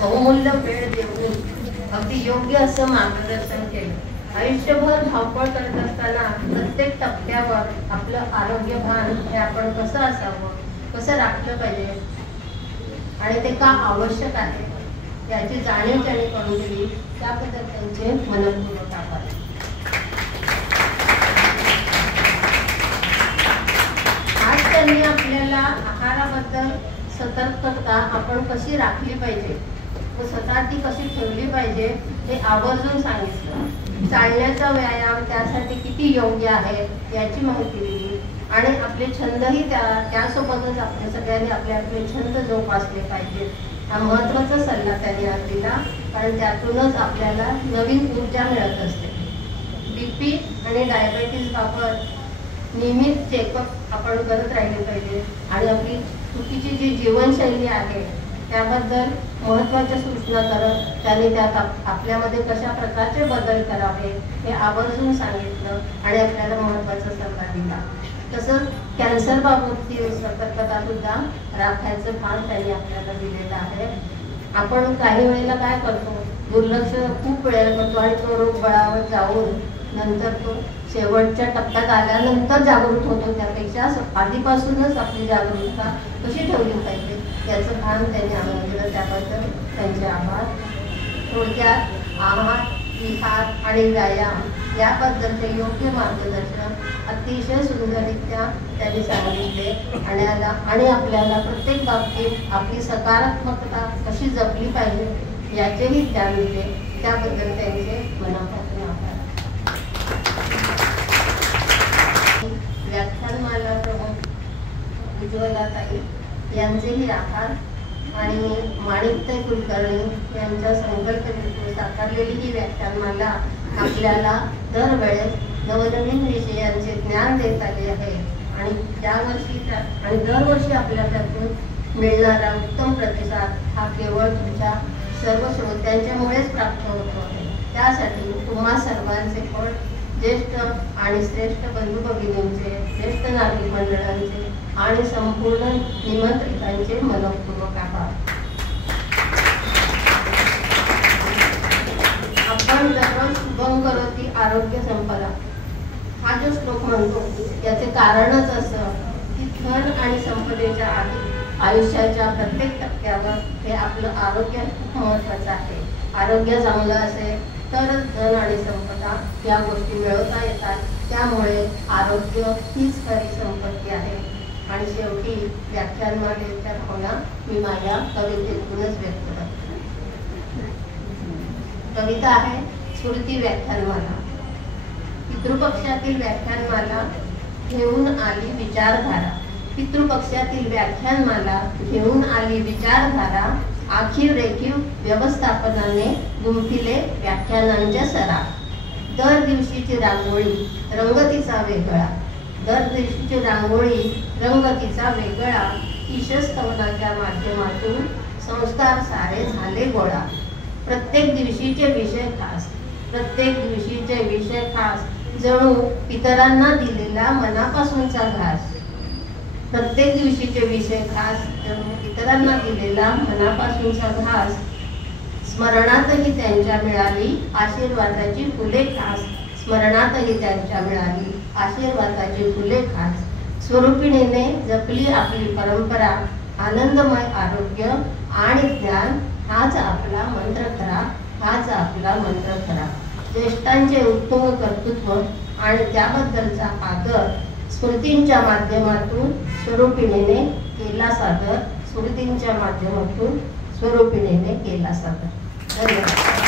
बहुमूल्य वेळ देऊन अगदी योग्य असं मार्गदर्शन केलं. आयुष्यभर धावपळ करत असताना प्रत्येक टप्प्यावर आपलं आरोग्य भान हे आपण कसं असावं, कसं राखलं पाहिजे आणि ते का आवश्यक आहे याची जाणीव त्यांनी करून दिली. त्याबद्दल त्यांचे मनपूर्वक आभार. आज त्यांनी आपल्याला आहाराबद्दल सतर्कता आपण कशी राखली पाहिजे व स्वतः ती कशी ठेवली पाहिजे हे आवर्जून सांगितलं. चालण्याचा व्यायाम त्यासाठी किती योग्य आहे याची माहिती दिली आणि आपले छंदही त्यासोबतच आपल्या सगळ्यांनी आपले छंद जोपासले पाहिजे हा महत्त्वाचा सल्ला त्यांनी आज दिला. कारण त्यातूनच आपल्याला नवीन ऊर्जा मिळत असते. BP आणि डायबेटीस बाबत नियमित चेकअप आपण करत राहिले पाहिजे आणि आपली चुकीची जी जीवनशैली आहे त्याबद्दल महत्त्वाच्या सूचना करत त्यांनी त्यात आपल्यामध्ये कशा प्रकारचे बदल करावे हे आवर्जून सांगितलं आणि आपल्याला महत्त्वाचा सल्ला दिला. तसंच कॅन्सरबाबतची सतर्कता सुद्धा राखायचं भान त्यांनी आपल्याला दिलेलं आहे. आपण काही वेळेला काय करतो, दुर्लक्ष खूप वेळेला करतो आणि तो रोग बळावर जाऊन नंतर तो शेवटच्या टप्प्यात आल्यानंतर जागृत होतो. त्यापेक्षा आधीपासूनच आपली जागरूकता कशी ठेवली पाहिजे याचं भान त्यांनी आणून दिलं. त्याबद्दल त्यांचे आभार. थोडक्यात आहार, विहार आणि व्यायाम याबद्दलचे योग्य मार्गदर्शन अतिशय सुंदररित्या त्यांनी सांगितले आणि आपल्याला प्रत्येक बाबतीत आपली सकारात्मकता कशी जपली पाहिजे याचेही ज्ञान दिले. त्याबद्दल त्यांचे मनापासून आभार. व्याख्यानमाला प्रमुख उज्ज्वलाताई यांचेही आभार आणि माणिकताई कुलकर्णी यांच्या संकल्पनेतून साकारलेली ही व्याख्यानमाला आपल्याला दरवेळेस नवनवीन विषयांचे ज्ञान देत आले आहे आणि दरवर्षी आपल्याला त्यातून मिळणारा उत्तम प्रतिसाद हा केवळ तुमच्या सर्व श्रोत्यांच्यामुळेच प्राप्त होतो आहे. त्यासाठी तुम्हा सर्वांचे पण ज्येष्ठ आणि श्रेष्ठ बंधू भगिनींचे, ज्येष्ठ नागरिक मंडळांचे आणि संपूर्ण निमंत्रितांचे मनपूर्वक आभार. आपण दररोज शुभं करोति आरोग्य संपदा हा जो श्लोक म्हणतो याचे कारणच असं की धन आणि संपदेच्या आयुष्याच्या प्रत्येक टप्प्यावर हे आपलं आरोग्य खूप महत्त्वाचं आहे. आरोग्य चांगलं असेल तरच धन आणि संपदा या गोष्टी मिळवता येतात. त्यामुळे आरोग्य हीच खरी संपत्ती आहे. आणि शेवटी व्याख्यानमालेच्या भावना मी माझ्या कवितेतूनच व्यक्त करते. कविता आहे स्मृती व्याख्यानमाला. पितृपक्षातील व्याख्यानमाला घेऊन आली विचारधारा. पितृपक्षातील व्याख्यानमाला घेऊन आली विचारधारा. आखीव रेखीव व्यवस्थापनाने गुंफिले व्याख्यानांच्या सरा. दर दिवशीची रांगोळी रंगतीचा वेगळा. दर दिवशीची रांगोळी रंगतीचा वेगळा. ईशस्तवनाच्या माध्यमातून संस्कार सारे झाले गोळा. प्रत्येक दिवशीचे विषय खास. प्रत्येक दिवशीचे विषय खास. जणू पितरांना दिलेला मनापासूनचा घास. प्रत्येक दिवशीचे विषय खास. जणू पितरांना दिलेला मनापासूनचा घास. स्मरणातही त्यांच्या मिळाली आशीर्वादाची फुले खास. स्मरणातही त्यांच्या मिळाली आशीर्वादाची फुले खास. स्वरूपिणीने जपली आपली परंपरा. आनंदमय आरोग्य आणि ज्ञान हाच आपला मंत्र खरा. हाच आपला मंत्र खरा. ज्येष्ठांचे उत्तुंग कर्तृत्व आणि त्याबद्दलचा आदर स्मृतींच्या माध्यमातून स्वरूपिणीने केला सादर. स्मृतींच्या माध्यमातून स्वरूपिणीने केला सादर. धन्यवाद.